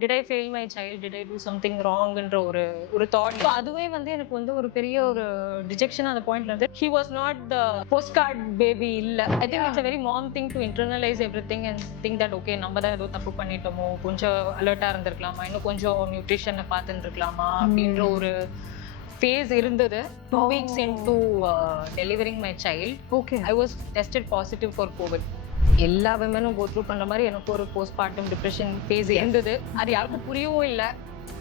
did I fail my child, did I do something wrong என்ற ஒரு thought. So அதுவே வந்து எனக்கு வந்து ஒரு பெரிய ஒரு rejection அந்த பாயிண்ட்ல இருந்து he was not the postcard baby இல்ல. I think it's a very mom thing to internalize everything and think that okay நம்ம தான் ஏதோ தப்பு பண்ணிட்டோமோ, கொஞ்சம் அலர்ட்டா இருந்திருக்கலாமா, இன்னும் கொஞ்சம் நியூட்ரிஷனை பார்த்துருக்கலாமா அப்படின்ற ஒரு phase இருந்தது. 2 weeks into delivering my child, I was tested positive for COVID. எல்லா விமனும் கோ த்ரூ பண்ணுற மாதிரி எனக்கு ஒரு போஸ்ட்மார்ட்டம் டிப்ரெஷன் ஃபேஸ் இருந்தது. அது யாருக்கும் புரியவும் இல்லை,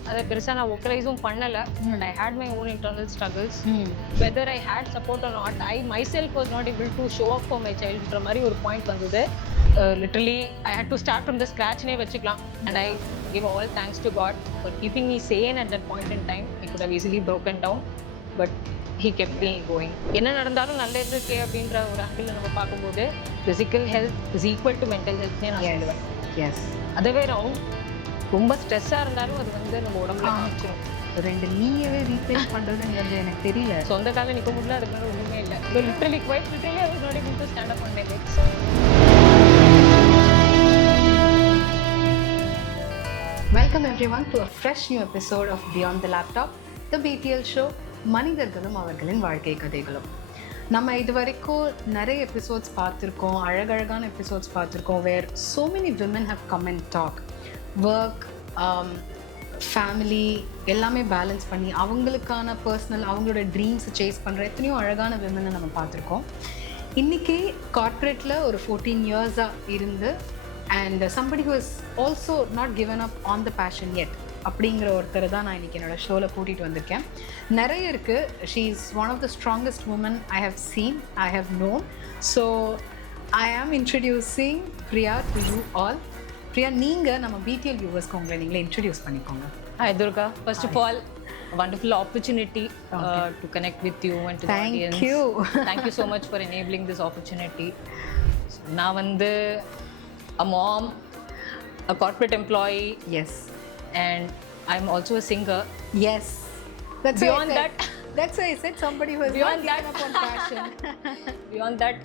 அதை பெருசாக நான் ஒக்கலைஸும் பண்ணலை. And I had my own internal struggles. Whether I had support or not, I myself was not able to show up for my சைல்டுன்ற மாதிரி ஒரு பாயிண்ட் வந்தது. Literally I had to start from the ஸ்க்ராட்ச்னே வச்சுக்கலாம். And I give all thanks to God for keeping me sane at that point in time. I could have easily broken down, but he kept me going. என்ன நடந்தாலும் நல்ல இருக்கே அப்படின்ற ஒரு angle நம்ம பார்க்கும்போது physical health is equal to mental ஹெல்த்னே நான் சொல்லுவேன். எஸ், அதுவே ரவுண்ட் ரொம்ப ஸ்ட்ரெஸ்ஸாக இருந்தாலும் அது வந்து நம்ம உடம்புல காமிச்சிடும். ரெண்டு நீயவே ரீப்ளேஸ் பண்ணுறதுங்கிறது எனக்கு தெரியல. சொந்த காலம் நிற்க முடியல, அதுக்கு மேலே ஒன்றுமே இல்லை. So literally quite literally I was not able to stand up on my legs. Welcome everyone to a fresh new episode of Beyond the Laptop, the BTL show. மனிதர்களும் அவர்களின் வாழ்க்கை கதைகளும். நம்ம இது வரைக்கும் நிறைய எபிசோட்ஸ் பார்த்துருக்கோம், அழகழகான எபிசோட்ஸ் பார்த்துருக்கோம். வேர் so many women have come and talk. Work, family எல்லாமே பேலன்ஸ் பண்ணி அவங்களுக்கான பர்சனல் அவங்களோட ட்ரீம்ஸை சேஸ் பண்ணுற எத்தனையோ அழகான விமனை நம்ம பார்த்துருக்கோம். இன்றைக்கி கார்ப்பரேட்டில் ஒரு 14 இயர்ஸாக இருந்து and somebody who has also not given up on the passion yet அப்படிங்கிற ஒருத்தர் தான் நான் இன்றைக்கி என்னோடய ஷோவில் கூட்டிகிட்டு வந்திருக்கேன். நிறைய இருக்குது. She is one of the strongest women I have seen, I have known. So I am introducing Priya to you all. Priya, நீங்கள் நம்ம பிடிஎல் வியூவர்ஸ்க்கு உங்களை நீங்களே இன்ட்ரடியூஸ் பண்ணிக்கோங்க. Hi Durga, first of all, a wonderful opportunity to connect with you and to the audience. Thank you. Thank you so much for enabling this opportunity. நான் வந்து a mom, a corporate employee. Yes. And I'm also a singer. Yes. That's beyond that, that's why I said somebody who has beyond not given up on passion. Beyond that,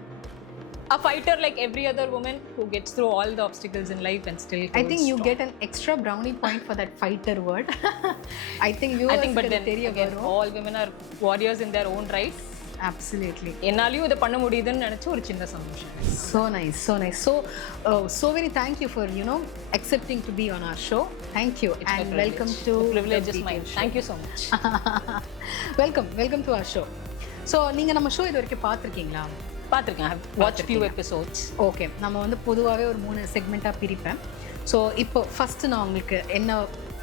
a fighter like every other woman who gets through all the obstacles in life and still goes I think you strong. get an extra brownie point for that fighter word. I think you but then again, all women are warriors in their own right. Absolutely. என்னாலையும் இதை பண்ண முடியுதுன்னு நினச்சி ஒரு சின்ன சந்தோஷம். So nice, so nice. So very thank you for, accepting to be on our show. Thank you. It's and welcome to the privilege is mine. Thank you so much. welcome to our show. So நீங்க நம்ம ஷோ இது வரைக்கும் பார்த்திருக்கீங்களா? பார்த்திருக்கேன். I have watched few episodes. Okay, நம்ம வந்து பொதுவாகவே ஒரு 3 செக்மெண்ட்டாக பிரிப்பேன். ஸோ இப்போ ஃபஸ்ட்டு நான் உங்களுக்கு என்ன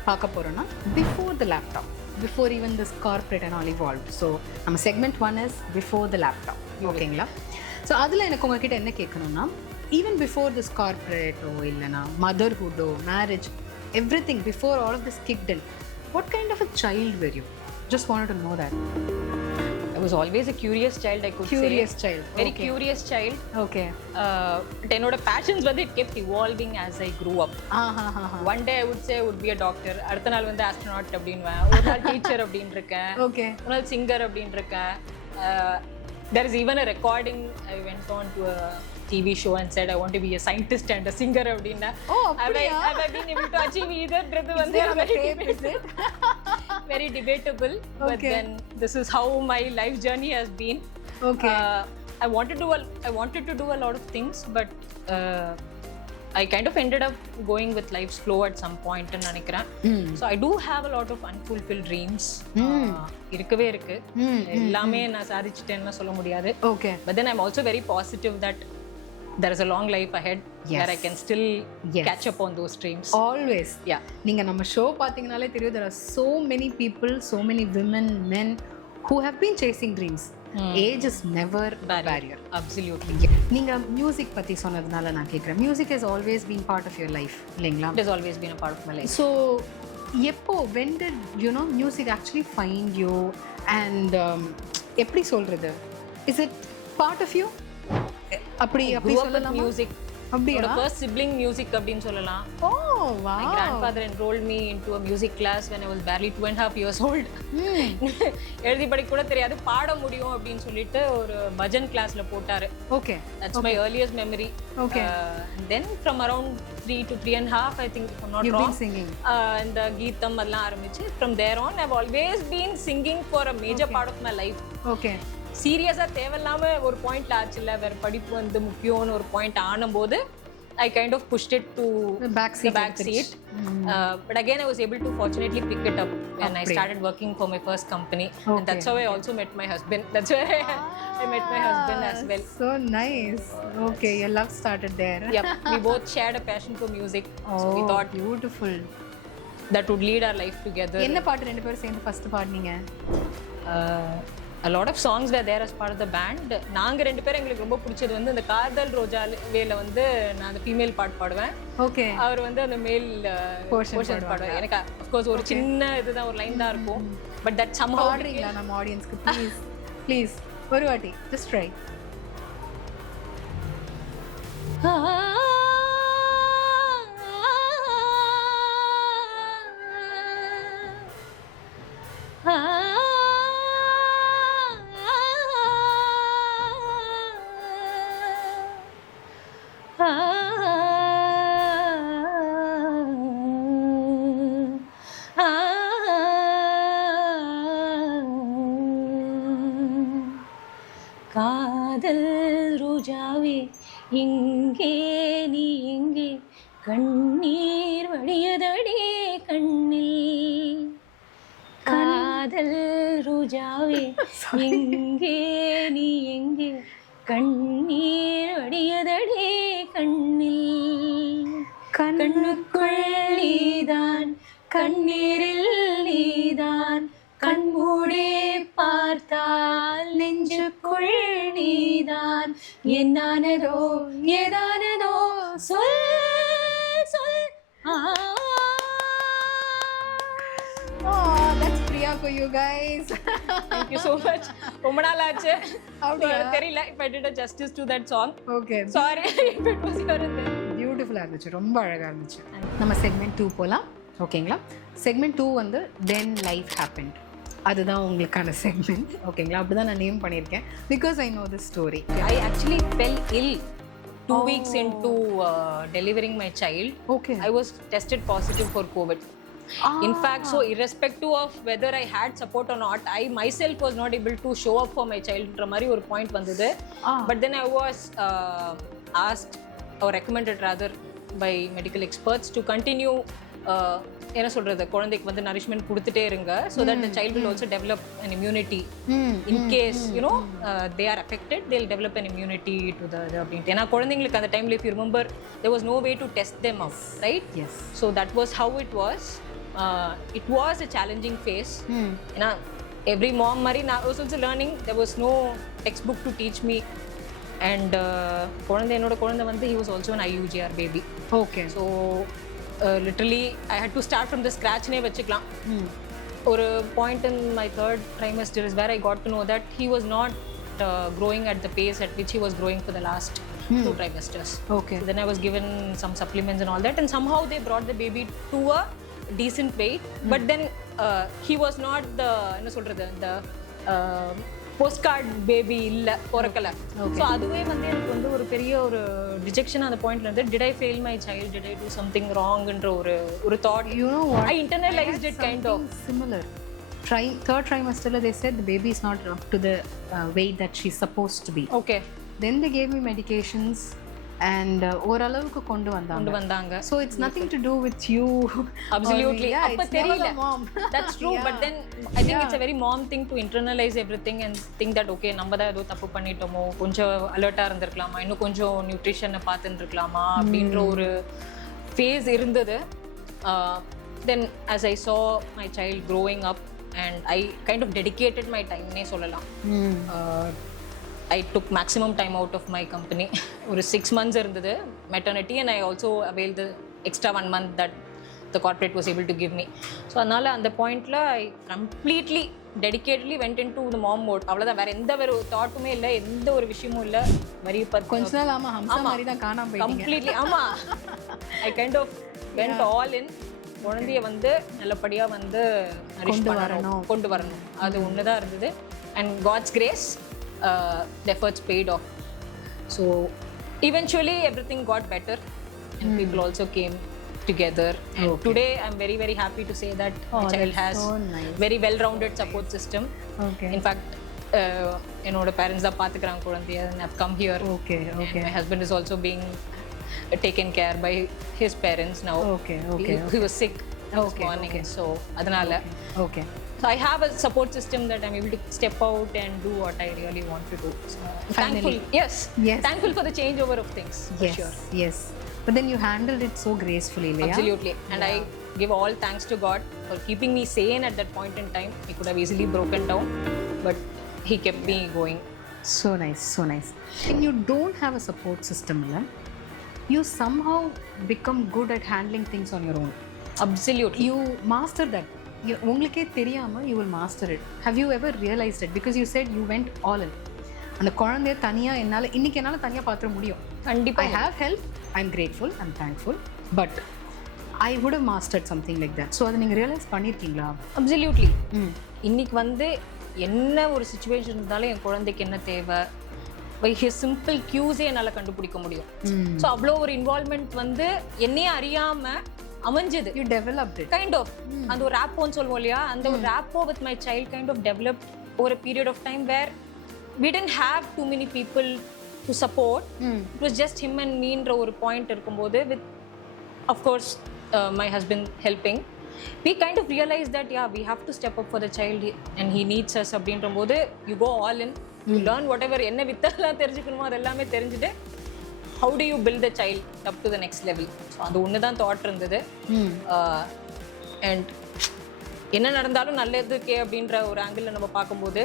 பார்க்க போகிறோன்னா before the laptop, before even this corporate and all evolved. So நம்ம segment 1 is before the laptop. ஓகேங்களா? ஸோ அதில் எனக்கு உங்ககிட்ட என்ன கேட்கணும்னா, even before this corporate இல்லைனா motherhood, marriage, everything before all of this kicked in, what kind of a child were you? Just wanted to know that. I was always a curious child, I could say. Curious child. Very curious child. Okay. But என்னோட passions வந்து it kept evolving as I grew up. One day I would say I would be a doctor. அடுத்த நாள் வந்து astronaut அப்படின்னுவேன். ஒரு நாள் teacher அப்படின்னு இருக்கேன். Okay. ஒரு நாள் singer அப்படின்னு இருக்கேன். There is even a recording. I went on to a TV show and said I want to be a scientist and a singer அப்படின்னா. Oh, have I been able to achieve either? வந்து very debatable. Okay. But then this is how my life journey has been. Okay. I wanted to do a lot of things, but I kind of ended up going with life's flow at some point ன்னு நினைக்கிறேன். So I do have a lot of unfulfilled dreams. இருக்கவே இருக்கு. எல்லாமே நான் சாதிச்சிட்டேன்னு சொல்ல முடியாது. Okay. But then I'm also very positive that there is a long life ahead. Yes. Where I can still catch up on those dreams. Always. Yeah. நீங்க நம்ம ஷோ பாத்தீங்கனாலே தெரியும், there are so many people, so many women, men who have been chasing dreams. Age is never a barrier. Absolutely. நீங்க மியூசிக் பத்தி சொன்னதுனால நான் கேக்குறேன். Music has always been part of your life, இல்லைங்களா? It has always been a part of my life. So எப்போ, when did music actually find you and எப்படி சொல்றது? Is it part of you? அப்படி சொல்லலாமா? Music அப்படியா? first sibling music அப்படின்னு சொல்லலாம். ஓ wow. My grandfather enrolled me into a music class when I was barely 2.5 years old. எழுதி படிக்க கூட தெரியாது, பாட முடியும் அப்படின்னு சொல்லிட்டு ஒரு பஜன் கிளாஸ்ல போட்டாரு. Okay. That's my earliest memory. Okay. And then from around 3 to 3.5, I think, if I'm not You've wrong. been singing. And the Geetam அதெல்லாம் ஆரம்பிச்சு from there on I've always been singing for a major part of my life. Okay. சீரியஸா தேவையில்லாம ஒரு பாயிண்ட்ல ஆச்சுல்ல, வேற படிப்பு வந்து முக்கியம்னு ஒரு பாயிண்ட் ஆனும்போது I kind of pushed it to the back seat. But again I was able to fortunately pick it up when I started working for my first company. Okay. And that's how I also met my husband. That's where I met my husband as well. So nice. Okay, your love started there. Yep, we both shared a passion for music. So we thought beautiful. That would lead our life together. என்ன பாட்டு ரெண்டு பேரும் சேர்ந்து ஃபர்ஸ்ட் பாடுனீங்க? A lot of songs were there as part of the band. நாங்க ரெண்டு பேரும் எங்களுக்கு ரொம்ப பிடிச்சது வந்து அந்த காதல் ரோஜா வேல வந்து நான் அந்த ஃபீமேல் பார்ட் பாடுவேன். ஓகே. அவர் வந்து அந்த மேல் போர்ஷன் பாடுவார். எனக்கு of course ஒரு சின்ன இதுதான், ஒரு லைன் தான் இருக்கும். But that somehow பாடுறீங்களா நம்ம ஆடியன்ஸ்க்கு ப்ளீஸ் ப்ளீஸ் ஒரு வாட்டி just try. காதல் ரோஜாவே எங்கே நீ எங்கே, கண்ணீர் வடியதடி கண்ணில். காதல் ரோஜாவே எங்கே நீ எங்கே, கண்ணீர் வடியதடி கண்ணில். கண்ணுக்குள் நீதான், கண்ணீரில் நீதான், கண்மூடி பார்த்தால் நெஞ்சுக்குள் நீதான். என்னானதோ ஏதானதோ சொல் சொல். Oh, that's Priya for you guys. Thank you so much. ரொம்ப நாள் ஆச்சு. அப்படியா? தெரியல if I did a justice to that song. Okay. Sorry if it was your பியூட்டிஃபுல்லாக இருந்துச்சு, ரொம்ப அழகாக இருந்துச்சு. நம்ம செக்மெண்ட் 2 போகலாம், ஓகேங்களா? செக்மெண்ட் 2 வந்து தென் லைஃப் ஹேப்பன்ட். அதுதான் உங்களுக்கான செக்மெண்ட், ஓகேங்களா? அப்படி தான் நான் நேம் பண்ணியிருக்கேன் because I know this story. I actually fell ill 2 weeks into delivering my child. Okay. I was tested positive for COVID. In fact, so irrespective of whether I had support or not, I myself was not able to show up for my child ன்ற மாதிரி ஒரு point வந்தது. But then I was asked or recommended rather by medical experts to continue என்ன சொல்றது, குழந்தைக்கு வந்து நரிஷ்மெண்ட் கொடுத்துட்டே இருங்க, so that the child will also develop an immunity in case you know they are affected, they'll develop an immunity to the அப்படின்ட்டு. ஏன்னா குழந்தைங்களுக்கு அந்த டைம்ல if you remember there was no way to test them out, right? Yes. So that was how it was. It was a challenging phase. ஏன்னா every mom மாதிரி I was also learning, there was no textbook to teach me. And என்னோட குழந்தை வந்து he was also an IUGR baby. Okay. So literally I had to start from the scratch னே வச்சுக்கலாம். ஒரு point in my 3rd trimester is where I got to know that he was not growing at the pace at which he was growing for the last 2 trimesters. Okay. So then I was given some supplements and all that, and somehow they brought the baby to a decent weight. But then he was not the என்ன சொல்றது, the postcard baby இல்லை, பிறக்கல. ஸோ அதுவே வந்து எனக்கு வந்து ஒரு பெரிய ஒரு டிஜெக்ஷன் அந்த பாயிண்ட்ல இருந்து, did I fail my child, did I do something ராங்ன்ற ஒரு thought. You know what? I internalized it kind of. Similar. 3rd trimester they said the baby is not up to the weight that she's supposed to be. Okay. Then they gave me medications and ஓரளவுக்கு கொண்டு வந்தாங்க. So it's nothing to do with you. Absolutely. அப்ப தெரியல. Mom. That's true. But then I think it's a very mom thing to internalize everything and think that okay, நம்ம தான் ஏதோ தப்பு பண்ணிட்டோமோ, கொஞ்சம் அலர்ட்டா இருந்திருக்கலாமா, இன்னும் கொஞ்சம் நியூட்ரிஷனை பார்த்துட்டு இருக்கலாமா அப்படின்ற ஒரு ஃபேஸ் இருந்தது. Then as I saw my child growing up and I kind of dedicated my time னே சொல்லலாம். I took maximum time out of my company. ஒரு 6 months இருந்தது maternity, and I also availed the extra 1 month that the corporate was able to give me. So அதனால அந்த பாயிண்ட்ல I completely dedicatedly went into the mom mode. அவ்வளவுதான், வேற எந்த ஒரு தாட்டுமே இல்லை, எந்த ஒரு விஷயமும் இல்லை. வெரி கொஞ்ச நாள் ஆமா ஹம்சா மாதிரி தான் காணாம போயிட்டீங்க கம்ப்ளீட்லி. ஆமா, I kind of went all in. குழந்தைய வந்து நல்லபடியா வந்து கொண்டு வரணும், அது ஒண்ணுதான் இருந்தது. And God's grace, the efforts paid off. So eventually everything got better and people also came together, and today I'm very very happy to say that my child has very well rounded support system. In fact என்னோட parents தான் பாத்துக்கறாங்க குழந்தைய, and I've come here. My husband is also being taken care by his parents now. He was sick this morning, so adanal so I have a support system that I'm able to step out and do what I really want to do. So thankful. Yes, thankful for the changeover of things, for sure. Yes, but then you handled it so gracefully, Leah. Absolutely. And I give all thanks to God for keeping me sane at that point in time. I could have easily broken down, but he kept me going. So nice, so nice. When you don't have a support system, you somehow become good at handling things on your own. Absolutely. You master that. உங்களுக்கே தெரியாம you will master it. Have you ever realized it? Because you said you went all in. அந்த குழந்தைய தனியா என்னால தனியா பாத்துற முடியும். கண்டிப்பா. I have help. I'm grateful. I'm thankful. But I would have mastered something like that. So அதை நீங்க ரியலைஸ் பண்ணிருக்கீங்களா? Absolutely. இன்னைக்கு வந்து என்ன ஒரு சிச்சுவேஷன் இருந்தாலும் என் குழந்தைக்கு என்ன தேவை, his simple cues என்னால கண்டுபிடிக்க முடியும். ஸோ அவ்வளோ ஒரு இன்வால்மெண்ட் வந்து என்னையே அறியாம அமைஞ்சது. You developed it. Kind of. அந்த ஒரு rapport சொல்லுவோம் இல்லையா, அந்த ஒரு rapport with my child kind of developed over a period of time where we didn't have too many people to support. It was just him and me ன்ற ஒரு பாயிண்ட் இருக்கும்போது, with of course my husband helping, we kind of realized that we have to step up for the child and he needs us அப்படின்றபோது you go all in, you learn whatever, என்ன வித்தெல்லாம் தெரிஞ்சுக்கணுமோ அதெல்லாமே தெரிஞ்சுட்டு how do you build the child up to the next level. So அது ஒன்று தான் தாட் இருந்தது. அண்ட் என்ன நடந்தாலும் நல்லதுக்கே அப்படின்ற ஒரு ஆங்கிளில் நம்ம பார்க்கும்போது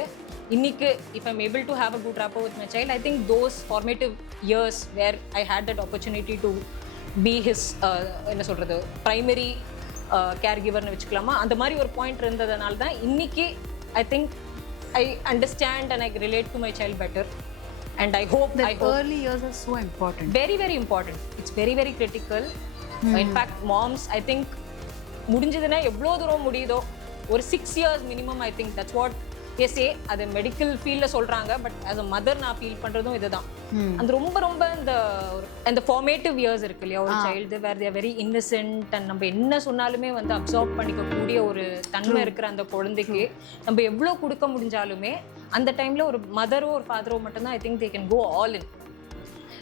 இன்னைக்கு if I'm able to have a good rapport with my child, I think those formative years where I had that opportunity to be his என்ன சொல்கிறது primary caregiverனு வச்சுக்கலாமா, அந்த மாதிரி ஒரு பாயிண்ட் இருந்ததுனால தான் இன்னைக்கு I think I understand and I relate to my child better. And I hope early years are so important. Very very important. It's very very critical. In fact moms, I think முடிஞ்சதுன்னா எவ்வளோ தூரம் முடியுதோ ஒரு 6 years minimum, I think that's what they say. அது மெடிக்கல் ஃபீல்டில் சொல்கிறாங்க, but as a mother நான் ஃபீல் பண்ணுறதும் இதுதான். அந்த ரொம்ப ரொம்ப இந்த ஃபார்மேட்டிவ் இயர்ஸ் இருக்கு இல்லையா ஒரு child, where they're very innocent and நம்ம என்ன சொன்னாலுமே வந்து அப்சார்ப் பண்ணிக்கக்கூடிய ஒரு தன்மை இருக்கிற அந்த குழந்தைக்கு நம்ம எவ்வளோ கொடுக்க முடிஞ்சாலுமே அந்த டைமில் ஒரு மதரோ ஒரு ஃபாதரோ மட்டும்தான் I think they can go all in,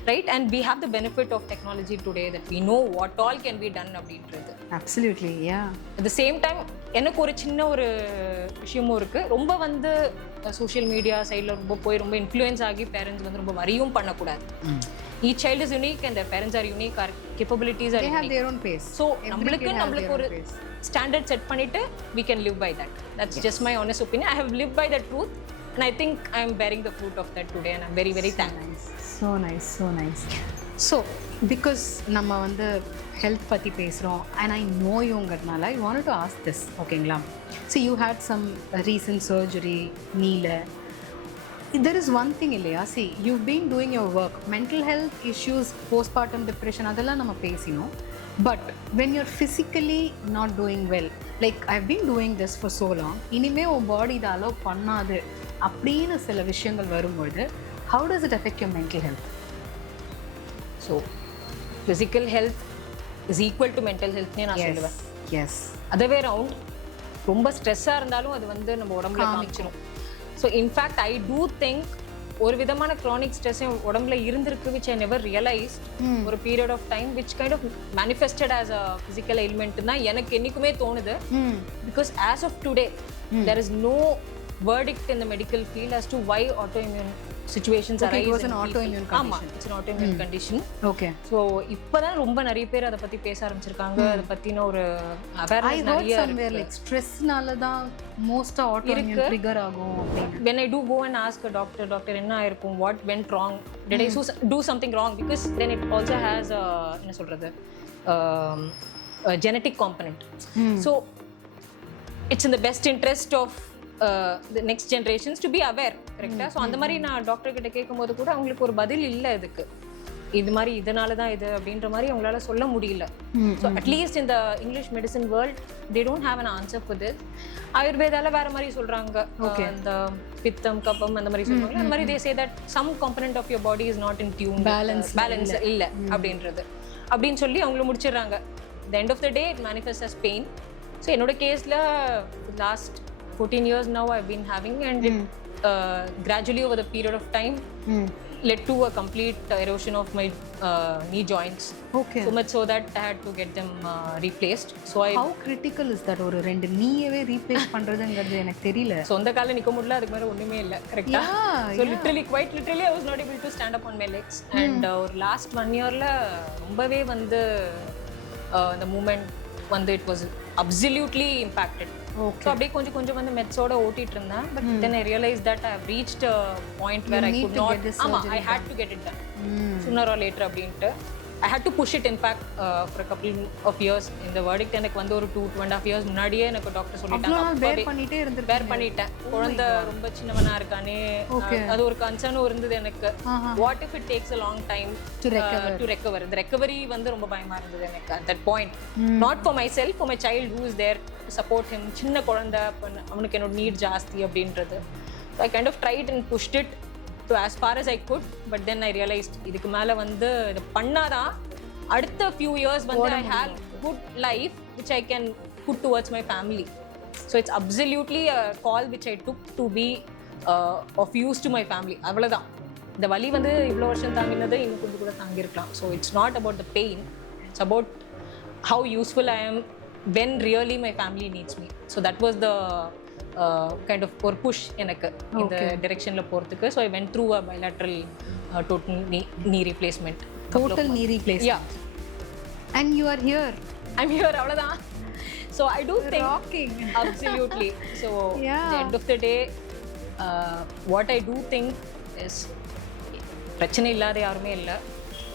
right? And we have the benefit of technology today that we know what all can be done அப்படின்றது. Absolutely, yeah. At the same time எனக்கு ஒரு சின்ன ஒரு விஷயமும் இருக்கு, ரொம்ப வந்து சோஷியல் மீடியா சைடில் ரொம்ப போய் ரொம்ப இன்ஃப்ளூயன்ஸ் ஆகி பேரண்ட்ஸ் வந்து ரொம்ப வரியும் பண்ணக்கூடாது. Each child is unique and their parents are unique, our capabilities are unique. They have their own pace. So நம்மளுக்கு ஒரு ஸ்டாண்டர்ட் செட் பண்ணிட்டு we can live by that. That's just my honest opinion. I have lived by that truth and I think I am bearing the fruit of that today and I'm very very thankful. So nice, so nice. So because நம்ம வந்து ஹெல்த் பற்றி பேசுகிறோம் and I know யூங்கிறதுனால I wanted to ask this, ஓகேங்களா? So you had some recent surgery, knee. There is one thing இல்லையா, see you've been doing your work, mental health issues, postpartum depression அதெல்லாம் நம்ம பேசினோம். But when you're physically not doing well, like I've been doing this for so long, இனிமே உன் பாடி இதை அலோவ் பண்ணாது அப்படின்னு சில விஷயங்கள் வரும்போது, how does it affect your mental health? So physical health is equal to mental health னே நான் சொல்லுவேன். Yes. அதவே ரவுண்ட் ரொம்ப ஸ்ட்ரெஸ்ஸாக இருந்தாலும் அது வந்து நம்ம உடம்புல காமிச்சிடும். So in fact I do think ஒரு விதமான க்ரானிக் ஸ்ட்ரெஸ் உடம்புல இருந்திருக்கு, விச் ஐ நெவர் ரியலைஸ் ஒரு period of time, which kind of manifested as a physical element தான் எனக்கு என்னைக்குமே தோணுது. Because as of today there is no verdict in the medical field as to why autoimmune situations arise. It was an autoimmune condition. ஆமா, it's an autoimmune condition. Okay. So இப்போதான் ரொம்ப நிறைய பேர் அதை பத்தி பேச ஆரம்பிச்சிருக்காங்க, அதை பத்தின ஒரு awareness நிறைய somewhere like stressனால தான் most autoimmune trigger ஆகும் அப்படின்னு. When I do go and ask a doctor என்ன ஆயிருக்கும், what went wrong, did I do something wrong, because then it also has என்ன சொல்றது genetic component. So it's in the best interest of the next generations to be aware, correct? So அந்த மாதிரி நான் டாக்டர் கிட்ட கேட்கும்போது கூட அவங்களுக்கு ஒரு பதில் இல்லை இதுக்கு, இது மாதிரி இதனால தான் இது அப்படின்ற மாதிரி அவங்களால சொல்ல முடியல. ஸோ அட்லீஸ்ட் இந்த English medicine world they don't have an answer for this. ஆயுர்வேதால வேற மாதிரி சொல்றாங்க, இந்த பித்தம் கபம் அந்த மாதிரி சொல்றாங்க. அந்த மாதிரி they say that some component of your body is not in tune, balance இல்லை அப்படின்றது அப்படின்னு சொல்லி அவங்கள முடிச்சிடுறாங்க. The end of the day it manifest as pain. So என்னோட கேஸில் last 14 years now I've been having, and it gradually over the period of time led to a complete erosion of my knee joints. Okay. So much so that I had to get them replaced. So how critical is that? ஒரு ரெண்டு நீயவே ரீப்ளேஸ் பண்றதுங்கிறது எனக்கு தெரியல. சொந்த கால்ல நிக்க முடியல, அதுக்கு மேல ஒண்ணுமே இல்ல, கரெக்ட்டா? So quite literally I was not able to stand up on my legs. And ஒரு last 1 yearல ரொம்பவே வந்து the movement வந்து it was absolutely impacted. So அப்படியே கொஞ்சம் வந்து மெட்ஸோட ஓட்டிட்டு இருந்தேன். But then I realized that I have reached a point where I could not, I had to get it done sooner or later அப்படின்ட்டு. I had to push it in fact for a couple of years. In the verdict எனக்கு வந்து ஒரு 2.5 years முன்னாடியே எனக்கு டாக்டர் சொல்லிட்டாங்க, பேர் பண்ணிட்டேன், குழந்தை ரொம்ப சின்னவனா இருக்கானே, அது ஒரு கன்சர்னும் இருந்தது எனக்கு. What if it takes a long time to recover. The recovery வந்து ரொம்ப பயமா இருந்தது எனக்கு at that point. Not for myself, for my child who is there to support him. சின்ன குழந்தை, அவனுக்கு என்னோட நீட் ஜாஸ்தி அப்படின்றது. So I kind of tried and pushed it to as far as I could, but then I realized இதுக்கு மேல வந்து இது பண்ணாதான் அடுத்த few years வந்து I have good life which I can put towards my family. So it's absolutely a call which I took to be of use to my family. அவ்வளவுதான். இந்த வலி வந்து இவ்வளோ வருஷம் தாங்கினது இன்னும் கொஞ்சம் கூட தாங்கியிருக்கலாம். So it's not about the pain, it's about how useful I am when really my family needs me. So that was the kind of ஒரு push எனக்கு இந்த directionல போறதுக்கு. So I went through a bilateral total knee replacement. Total knee replacement. Yeah. And you are here. I'm here, அவ்வளவுதான். So I do think rocking. Absolutely. So at the end of the day what I do think is பிரச்சனை இல்லாத யாருமே இல்லை.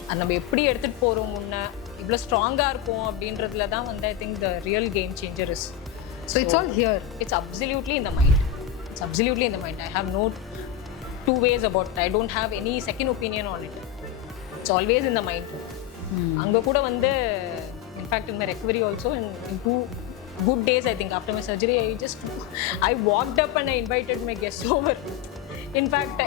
அது நம்ம எப்படி எடுத்துட்டு போறோம், முன்ன இவ்வளோ ஸ்ட்ராங்காக இருக்கும் அப்படின்றதுல தான் வந்து I think the real game changer is. So it's all here. It's absolutely in the mind. It's absolutely in the mind. I have no two ways about it. I don't have any second opinion on it. It's always in the mind. அங்கே கூட வந்து in fact in my recovery also in 2 good days I think after my surgery I walked up and I invited my guests over. In fact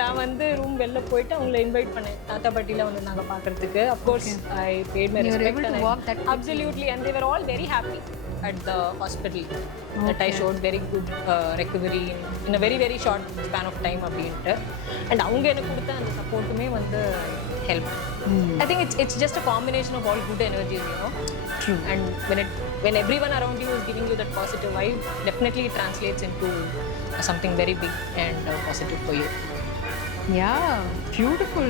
நான் வந்து ரூம் வெளில போயிட்டு அவங்கள இன்வைட் பண்ணேன், தாத்தா பாட்டிலாம் வந்து நாங்கள் பார்க்கறதுக்கு. Of course I paid my respect and absolutely, and they were all very happy at the hospital that I showed very good recovery in a very very short span of time அப்படின்ட்டு. And அவங்க எனக்கு கொடுத்த அந்த சப்போர்ட்டுமே வந்து help. I think it's just a combination of all good energies, you know. True. And when everyone around you is giving you that positive vibe, definitely it translates into something very big and positive for you. Yeah, beautiful.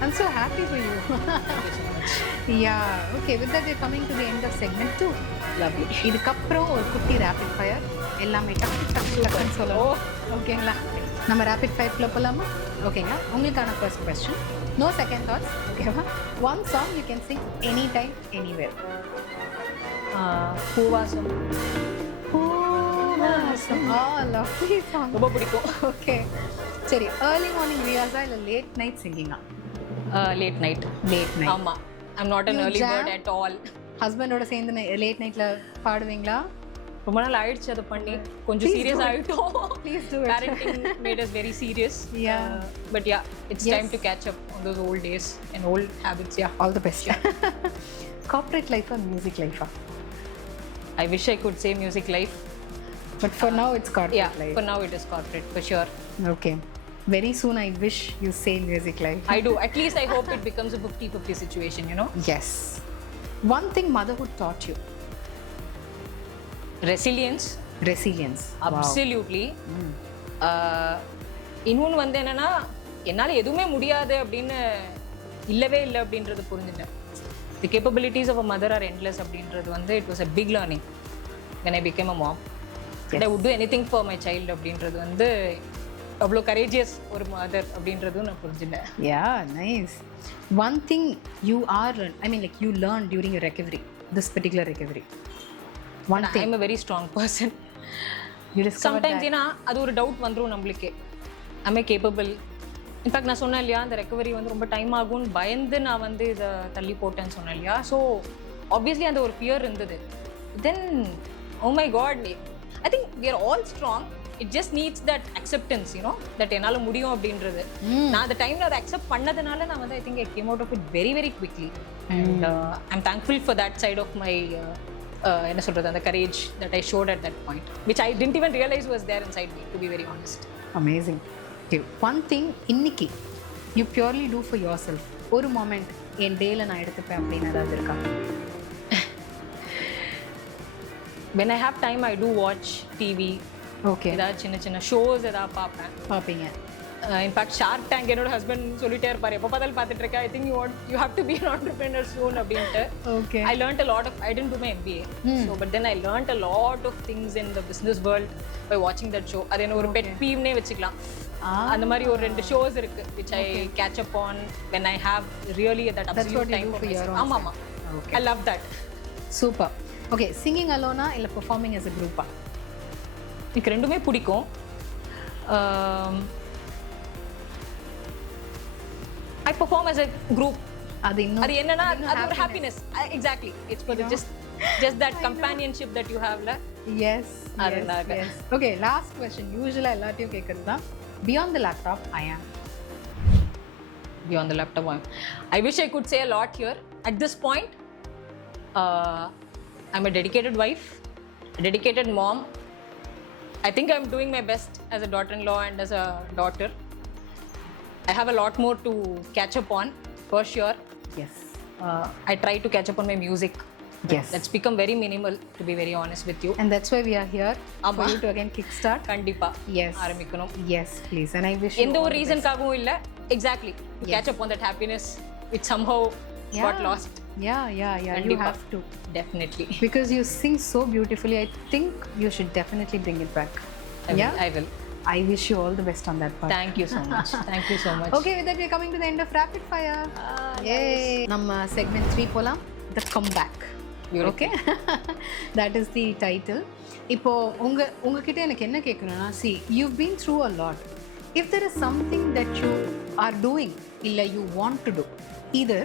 I'm so happy for you. Thank you so much. Yeah, okay, with that we're coming to the end of segment 2. Lovely. இதுக்கப்புறம் ஒரு குட்டி rapid fire, எல்லாமே டக்குன்னு சொல்லணும். ஓகேங்களா? நம்ம ரேபிட் ஃபயர்க்குள்ள போகலாமா? ஓகேங்க. உங்களுக்கான first question, no second thoughts, ஓகேவா? One song you can sing any time anywhere. பூவாசம். லவ்லி சாங், ரொம்ப பிடிக்கும். ஓகே சரி, ஏர்லி மார்னிங் ரியாஸா இல்லை லேட் நைட் சிங்கிங்கா? Late night. ஆமாம், I'm not an early bird at all. ஹஸ்பண்டோட சேர்ந்து லேட் நைட்டில் பாடுவீங்களா? ரொம்ப நாள் ஆயிடுச்சு அதை பண்ணி, கொஞ்சம் சீரியஸ் ஆகிட்டோம். Please do it. Parenting made us very serious. Yeah. But yeah, it's time to catch up on those old days and old habits. Yeah. All the best. Corporate life or music life? I wish I could say music life. But for now it's corporate life. For now it is corporate, for sure. Okay. Very soon I wish you say music life. I do. At least I hope it becomes a 50-50 situation, you know? Yes. One thing motherhood taught you? Resilience. Absolutely. இன்னொன்று வந்து என்னன்னா, என்னால் எதுவுமே முடியாது அப்படின்னு இல்லவே இல்லை அப்படின்றது புரிஞ்சுட்டேன். The capabilities of a mother are endless அப்படின்றது வந்து it was a big learning when I became a mom. And I would do anything for my child அப்படின்றது வந்து அவ்வளோ கரேஜியஸ் ஒரு மதர் அப்படின்றதும் நான் புரிஞ்சுட்டேன். Yeah, nice. One thing you learned during your recovery. this particular recovery? One I am a very strong person. You discovered sometimes ஏன்னா அது ஒரு டவுட் வந்துடும் நம்மளுக்கே. I am capable. இன்ஃபேக்ட் நான் சொன்னேன் இல்லையா, அந்த ரெக்கவரி வந்து ரொம்ப டைம் ஆகும்னு பயந்து நான் வந்து இதை தள்ளி போட்டேன்னு சொன்னேன் இல்லையா. ஸோ ஆப்வியஸ்லி அந்த ஒரு ஃபியர் இருந்தது. Then oh my God, I think we are all strong. It just needs that acceptance, you know, that என்னால் முடியும் அப்படின்றது. நான் அந்த டைமில் அதை அக்செப்ட் பண்ணதுனால நான் வந்து I think I came out of it very very quickly. And I am thankful for that side of my என்ன சொல்கிறது, அந்த courage that I showed at that point, which I didn't even realise was there inside me, to be very honest. Amazing. Okay, one thing இன்னைக்கு you purely do for yourself. ஒரு moment என் டேயில் நான் எடுத்துப்பேன் அப்படின்னு ஏதாவது இருக்கா? when I have time I do watch TV. Okay, ஏதாவது சின்ன சின்ன ஷோஸ் ஏதாவது பார்ப்பீங்க? இன்ஃபேக்ட் ஷார்க் டேங்க் என்னோட ஹஸ்பண்ட் சொல்லிட்டே இருப்பார், எப்போ பார்த்தாலும் பார்த்துட்டு இருக்கேன், I think you have to be an entrepreneur soon அப்படின்ட்டு. Okay, I learnt a lot of, I didn't do my MBA, so but then I learnt a lot of things in the business world by watching that show. அது என்ன ஒரு பெட் பீவ்னே வச்சுக்கலாம். அந்த மாதிரி ஒரு 2 ஷோஸ் இருக்கு which I catch up on when I have really that absolute time for myself. ஆமா, okay, I love that. Super. Okay, singing alone இல்ல performing as a group? எனக்கு ரெண்டுமே பிடிக்கும். I perform as a group. அது என்னன்னா அது ஒரு happiness. Exactly, it's for the just that companionship that you have la. Yes. Okay, last question. Usually எல்லாத்தையும் கேக்குறது தான். Beyond the laptop I am. Beyond the laptop I wish I could say a lot here at this point. I'm a dedicated wife, a dedicated mom. I think I'm doing my best as a daughter-in-law and as a daughter. I have a lot more to catch up on, for sure. Yes. I try to catch up on my music. Yes. That's become very minimal, to be very honest with you. And that's why we are here, for you to again kickstart. Kandipa. Yes. ஆரம்பிக்கணும். Yes, please. And I wish you எந்த ஒரு ரீசன்காகவும் இல்ல, exactly, to catch up on that happiness which somehow got lost. Yeah. You have to. Definitely. Because you sing so beautifully, I think you should definitely bring it back. I will. I wish you all the best on that part. Thank you so much. Thank you so much. Okay, with that we are coming to the end of Rapid Fire. Yay! Namma segment 3 polam, the comeback. Okay? That is the title. இப்போ உங்ககிட்ட எனக்கு என்ன கேட்கணும்னா, see, you've been through a lot. If there is something that you are doing illa you want to do, either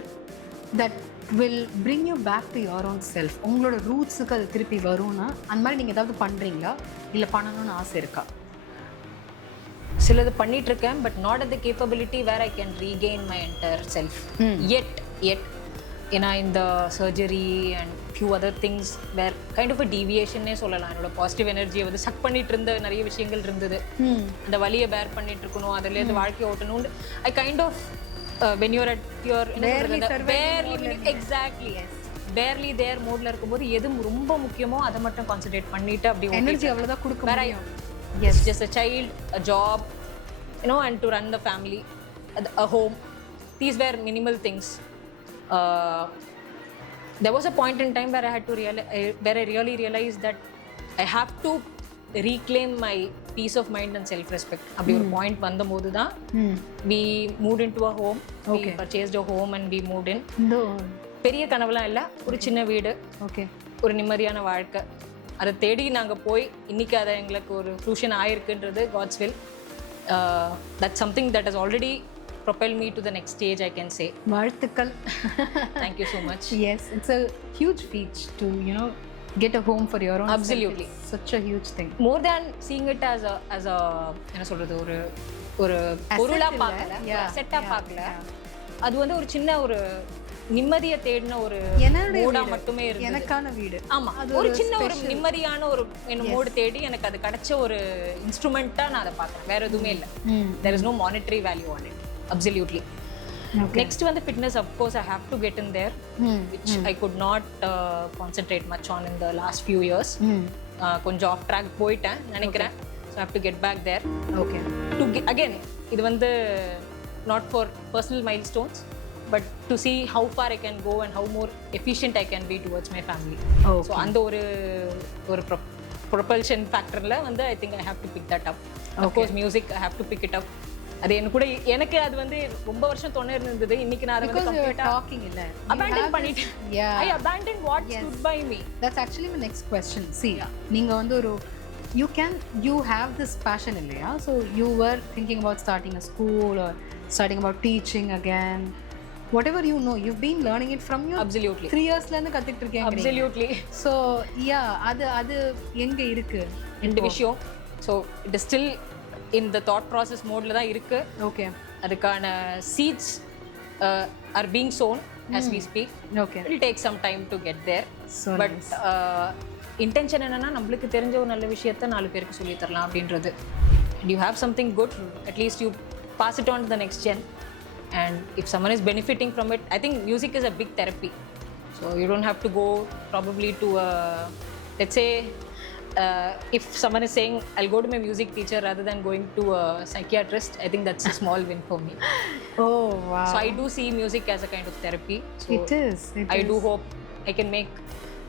that will bring you back to your own self, உங்களோட ரூட்ஸுக்கு அது திருப்பி வரும்னா அந்த மாதிரி நீங்கள் ஏதாவது பண்ணுறீங்களா, இல்லை பண்ணணும்னு ஆசை இருக்கா? சிலது பண்ணிட்டு இருக்கேன், but not at the capability where I can regain my entire self yet. ஏன்னா இந்த surgery and few other things where kind of a டீவியேஷன்னே சொல்லலாம். என்னோட பாசிட்டிவ் எனர்ஜியை வந்து சக் பண்ணிட்டு இருந்த நிறைய விஷயங்கள் இருந்தது. அந்த வலியை பேர் பண்ணிட்டு இருக்கணும், அதுலேருந்து வாழ்க்கையை ஓட்டணும்னு I kind of when you're at your barely there மோட்ல இருக்கும்போது எது ரொம்ப முக்கியமோ அதை மட்டும் கான்சென்ட்ரேட் பண்ணிட்டு அப்படி எனர்ஜி அவ்வளவுதான் கொடுக்க முடியும். Yes, just a child, a job, you know, and to run the family, a home. These were minimal things. There was a point in time where I had to where I really realized that I have to reclaim my peace of mind and self-respect. அப்படி ஒரு பாயிண்ட் வந்தபோது தான் we moved into a home. We purchased a home and we moved in. பெரிய கனவுலாம் இல்லை, ஒரு சின்ன வீடு, ஒரு நிம்மதியான வாழ்க்கை. அதை தேடி நாங்கள் போய் இன்னைக்கு அதை எங்களுக்கு ஒரு ஃப்ரூஷன் ஆயிருக்குன்றது God's will. That's something that has already propel me to the next stage, I can say. வாழ்த்துக்கள். Thank you so much. Yes, it's a huge feat to, you know, get a home for your own. Absolutely. Such a huge thing. More than seeing it as a என்ன சொல்றது, ஒரு பொருளா பார்க்கல, செட்டா பார்க்கல. அது வந்து ஒரு சின்ன ஒரு நிம்மதியை தேடின ஒரு மூடா மட்டுமே இருக்கு. எனக்கான வீடு. ஆமா, ஒரு சின்ன ஒரு நிம்மதியான ஒரு மூடு தேடி எனக்கு அது கிடைச்ச ஒரு இன்ஸ்ட்ருமெண்டா நான் அதை பார்க்கறேன். வேற எதுவுமே இல்லை. There is no monetary value on it. Absolutely. Next வந்து fitness, of course I have to get in there, which I could not concentrate much on in the last few years. கொஞ்சம் off track போயிட்டேன் நினைக்கிறேன். So I have to get back there. Okay. To again, இது வந்து not for personal milestones, but to see how far I can go and how more efficient I can be towards my family. So அந்த ஒரு propulsion factorல வந்து I think I have to pick that up. Of course music I have to pick it up. அது எனக்கு அது வந்து ரொம்ப வருஷம் துணை இருந்தது. இன்னைக்கு நான் அதை வந்து கம்ப்ளீட்டா டாக்கிங் இல்ல abandon பண்ணிட்டேன். I abandoned what stood by me. That's actually my next question. See, நீங்க வந்து ஒரு you have this passion இல்லையா? So you were thinking about starting a school or starting about teaching again. Whatever you know, you've been learning it from your Absolutely 3 yearsல இருந்து கத்துக்கிட்டு இருக்கீங்க. Absolutely. So yeah, அது எங்க இருக்கு இந்த விஷயம்? So it is still in the thought process modeல தான் இருக்கு. Okay. அதுக்கான seeds are being sown as we speak. Okay. It will take some time to get there. So but intention என்னன்னா நம்மளுக்கு தெரிஞ்ச ஒரு நல்ல விஷயத்தை 4 பேருக்கு சொல்லி தரலாம் அப்படின்றது. And you have something good, at least you pass it on to the next gen. And if someone is benefiting from it, I think music is a big therapy. So you don't have to go probably to let's say if someone is saying I'll go to my music teacher rather than going to a psychiatrist, I think that's a small win for me. Oh wow. So I do see music as a kind of therapy. So it is. I do hope I can make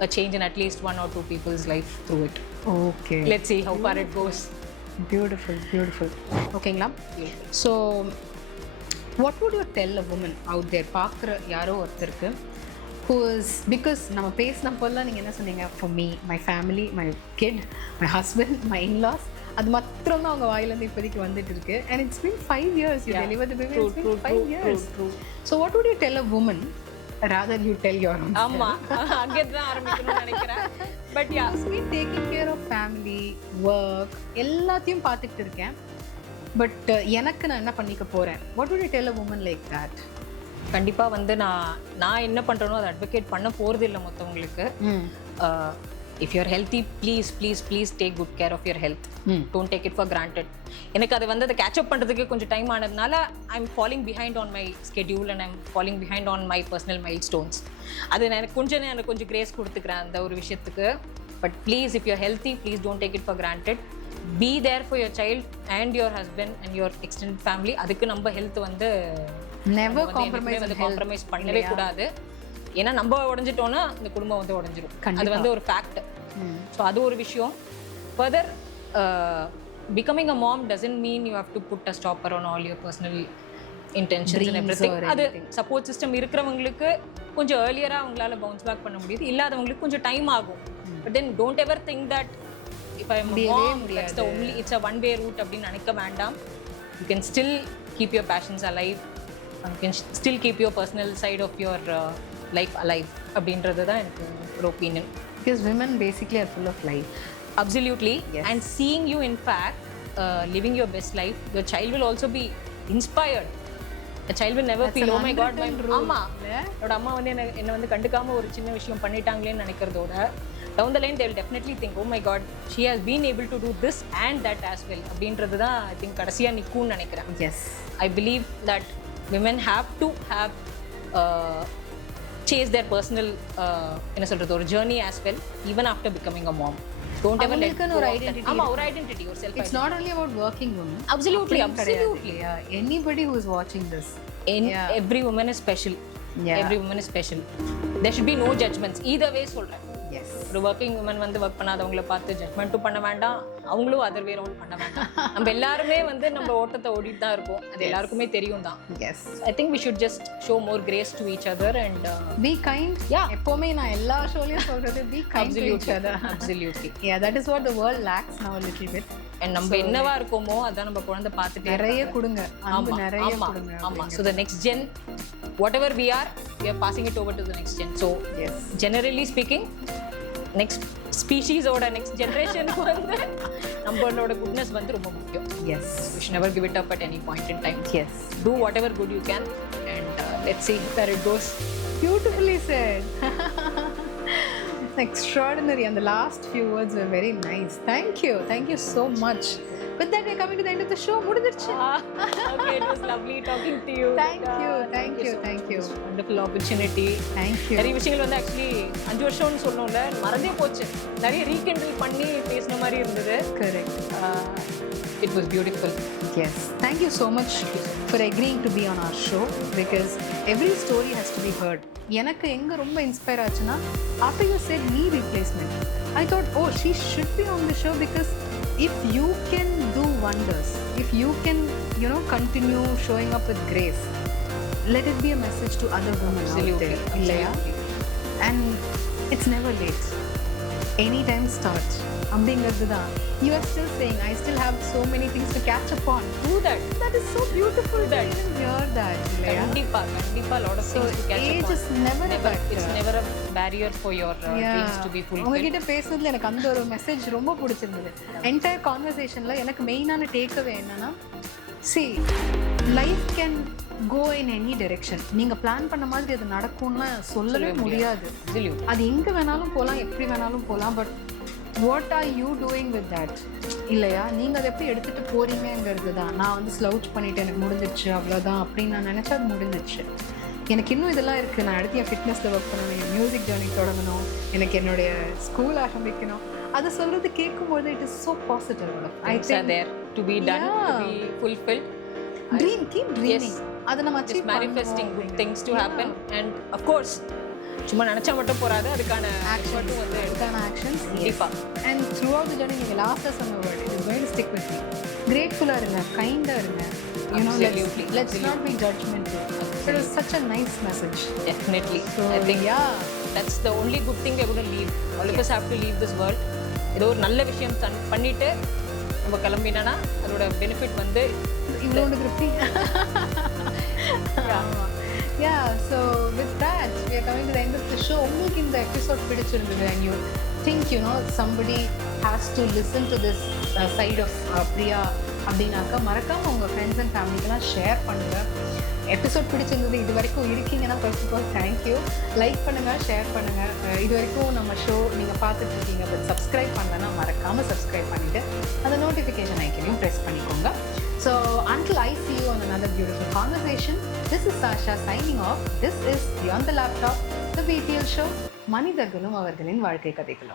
a change in at least 1 or 2 people's life through it. Okay. Let's see how far it goes. Beautiful. ஓகேங்களா? So what would you tell a woman out there, பார்க்குற யாரோ ஒருத்தருக்கு who is, because நம்ம பேசினப்போல்லாம் நீங்கள் என்ன சொன்னீங்க, for me, my family, my kid, my husband, my in-laws, அது மாத்திரம் தான் அவங்க வாயிலேருந்து இப்போதைக்கு வந்துட்டு இருக்கு. And it's been 5 years you delivered the baby. It's been 5 years. True. So what would you tell a woman rather you tell your own? ஆமா, அங்கே தான் ஆரம்பிக்கணும்னு நினைக்கிறேன். But yeah, it's been taking care of family, work, எல்லாத்தையும் பார்த்துட்டு இருக்கேன். பட் எனக்கு நான் என்ன பண்ணிக்க போகிறேன்? What would you tell a woman like that? கண்டிப்பாக வந்து நான் என்ன பண்ணுறேனோ அதை அட்வொகேட் பண்ண போகிறது இல்லை மற்றவங்களுக்கு. If you're healthy, please take good care of your health. Don't take it for granted. எனக்கு அதை வந்து அதை கேட்சப் பண்ணுறதுக்கு கொஞ்சம் டைம் ஆனதுனால I am following behind on my schedule and I am following behind on my personal milestones. அது எனக்கு கொஞ்சம் கிரேஸ் கொடுத்துக்கிறேன் அந்த ஒரு விஷயத்துக்கு. But please, if you're healthy, please don't take it for granted. Be there for your child and your husband and your extended family. அதுக்கு நம்ம ஹெல்த் வந்து never compromise பண்ணவே கூடாது. ஏன்னா நம்ம உடஞ்சிட்டோம்னா இந்த குடும்பம் வந்து உடஞ்சிரும். அது வந்து ஒரு ஃபேக்ட். ஸோ அது ஒரு விஷயம். Further, becoming a mom doesn't mean you have to put a stopper on all your personal intentions and everything. அது சப்போர்ட் சிஸ்டம் இருக்கிறவங்களுக்கு கொஞ்சம் ஏர்லியராக அவங்களால பவுன்ஸ் பேக் பண்ண முடியுது. இல்லாதவங்களுக்கு கொஞ்சம் டைம் ஆகும். But then don't ever think that if I am a mom, that's the only, it's a one-way route அப்படின்னு நினைக்க வேண்டாம். You can still keep your passions alive. You can still keep your personal side of your life alive. அப்படின்றது தான் எனக்கு ஒரு opinion. Because women basically are full of life. Absolutely. Yes. And seeing you in fact living your best life, your child will also be inspired. The child will never feel, oh my god, my அம்மா என்னோட அம்மா வந்து என்ன வந்து கண்டுக்காம ஒரு சின்ன விஷயம் பண்ணிட்டாங்களேன்னு நினைக்கிறதோட, down the line they will definitely think, oh my god, she has been able to do this and that as well. அப்படின்றது தான் I think கடைசியாக நிற்கும்னு நினைக்கிறேன். Yes. I believe that women have to have chase their personal என்ன சொல்கிறது ஒரு journey as well, even after becoming a mom. Don't ever let go. Our identity, your self. It's not only about working women. Absolutely. Yeah. Anybody who is watching this, every woman is special. Yeah. Every woman is special. There should be no judgments either way. சொல்றேன். Yes. ஒரு working woman வந்து ஒர்க் பண்ணாதவங்களை பார்த்து ஜட்மெண்ட்டும் பண்ண வேண்டாம், அவங்களும் other way round பண்ண வேண்டாம். நம்ம எல்லாருமே வந்து நம்ம ஓட்டத்தை ஓடிட்டு தான் இருக்கோம். அது எல்லாருக்குமே தெரியும் தான். Yes. I think we should just show more grace to each other and be kind. Yeah. எப்பவுமே நான் எல்லா ஷோலயும் சொல்றது be kind to each other. Absolutely. Yeah, that is what the world lacks now a little bit. And நம்ம என்னவா இருக்கோமோ அதான் நம்ம குழந்தை பார்த்துட்டே நிறைய கொடுங்க, அன்பு நிறைய கொடுங்க. ஆமா. So the next gen, whatever we are passing it over to the next gen. So yes, generally speaking, next species ஓட next generationக்கு வந்து நம்மளோட goodness வந்து ரொம்ப முக்கியம். Yes. We should never give it up at any point in time. Yes. Do whatever good you can and let's see where it goes. Beautifully said. Extraordinary, and the last few words were very nice. Thank you so much. With that, we're coming to the end of the show. Mudidirchu. Okay, it was lovely talking to you. Thank you. Wonderful opportunity. Thank you. நிறைய விஷயங்கள் வந்து ஆக்சுவலி 5 வருஷம்னு சொன்னோம்ல, மறந்தே போச்சு. நிறைய ரீகெண்டில் பண்ணி பேசின மாதிரி இருந்தது. Correct. It was beautiful. Yes. Thank you so much for agreeing to be on our show, because every story has to be heard. எனக்கு எங்க ரொம்ப இன்ஸ்பயர் ஆச்சுன்னா, after you said knee replacement, I thought, oh, she should be on the show because if you can do wonders, if you can, you know, continue showing up with grace, let it be a message to other women out there. இல்லையா? And it's never late. Anytime start. அப்படிங்கிறது தான். You are still saying, I still have so many things to catch up on. Do that. That is so beautiful to even hear that. இல்லையா? கண்டிப்பா lot of things to catch up on. Age is never a factor. It's never a barrier for your dreams to be fulfilled. உங்ககிட்ட பேசுறதுல எனக்கு அந்த ஒரு மெசேஜ் ரொம்ப பிடிச்சிருந்தது. என்டையர் கான்வர்சேஷன்ல எனக்கு மெயினான டேக்அவே என்னன்னா, see, life can go in any direction. நீங்க பிளான் பண்ண மாதிரி அது நடக்கும்னா சொல்லவே முடியாது. அது எங்க வேணாலும் போகலாம், எப்படி வேணாலும் போகலாம். But what are you doing with that? இல்லையா? நீங்கள் அதை எப்படி எடுத்துகிட்டு போகிறீங்கிறது தான். நான் வந்து ஸ்லவுச் பண்ணிவிட்டு எனக்கு முடிஞ்சிடுச்சு அவ்வளோதான் அப்படின்னு நான் நினச்சா அது முடிஞ்சிடுச்சு. எனக்கு இன்னும் இதெல்லாம் இருக்குது. நான் அடுத்து என் ஃபிட்னஸில் ஒர்க் பண்ணணும், என் மியூசிக் ஜேர்னி தொடங்கணும், எனக்கு என்னுடைய ஸ்கூல் ஆரம்பிக்கணும். அதை சொல்கிறது கேட்கும்போது it is so positive. I think there to be done, to be fulfilled. Dream, keep dreaming. அதை நம்ம just manifesting good things to happen. And of course சும்மா நினைச்சா மட்டும் போறாது, அதுக்கான ஆக்ஷனும் வந்து ஆக்ஷன்ஸ் கண்டிப்பா. And throughout the journey நீங்க லாஸ்டா சொன்ன word it is going to stick with me. கிரேட்ஃபுல்லா இருங்க, கைண்டா இருங்க. You know, let's not be judgmental. It was such a nice message. Definitely. So I think that's the only good thing we're going to leave. All of us have to leave this world. ஏதோ ஒரு நல்ல விஷயம் பண்ணிட்டு நம்ம கிளம்பினா அதோட பெனிஃபிட் வந்து இவ்வளோண்டு திருப்தி. Yeah, so with that, we are coming to the end of the show. உங்களுக்கு இந்த எபிசோட் பிடிச்சிருந்தது and you think, you know, somebody has to listen to this side of Priya அப்படின்னாக்கா மறக்காமல் உங்கள் ஃப்ரெண்ட்ஸ் அண்ட் ஃபேமிலிக்கெல்லாம் ஷேர் பண்ணுங்கள். எபிசோட் பிடிச்சிருந்தது இது வரைக்கும் இருக்கீங்கன்னா first of all thank you. Like பண்ணுங்கள், ஷேர் பண்ணுங்கள். இது வரைக்கும் நம்ம ஷோ நீங்கள் பார்த்துட்ருக்கீங்க பட் சப்ஸ்கிரைப் பண்ணலன்னா மறக்காமல் சப்ஸ்கிரைப் பண்ணிவிட்டு அந்த நோட்டிஃபிகேஷன் ஐக்கனையும் ப்ரெஸ் பண்ணிக்கோங்க. So until I see you on another beautiful conversation, this is Sasha signing off. This is Beyond the Laptop, the BTL show, மனிதர்களும் அவர்களின் வாழ்க்கை கதைகளும்.